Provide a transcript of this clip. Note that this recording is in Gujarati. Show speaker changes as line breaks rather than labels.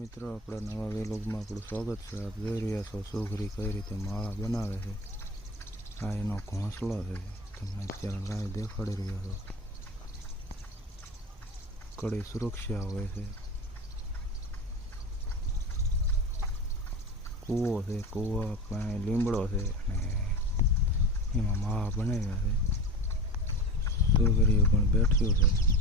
મિત્રો, આપણા નવા વેલોગમાં આપણું સ્વાગત છે. આપ જોઈ રહ્યા છો સુઘરી કઈ રીતે માળા બનાવે છે. આ એનો ઘોંસલો છે. તમને અત્યારે લાઈવ દેખાડી રહ્યા છો. કડી સુરક્ષા હોય છે. કૂવો છે. કૂવા પાસે લીમડો છે અને એમાં માળા બનાવ્યા છે. સુગરીઓ પણ બેઠ્યું છે.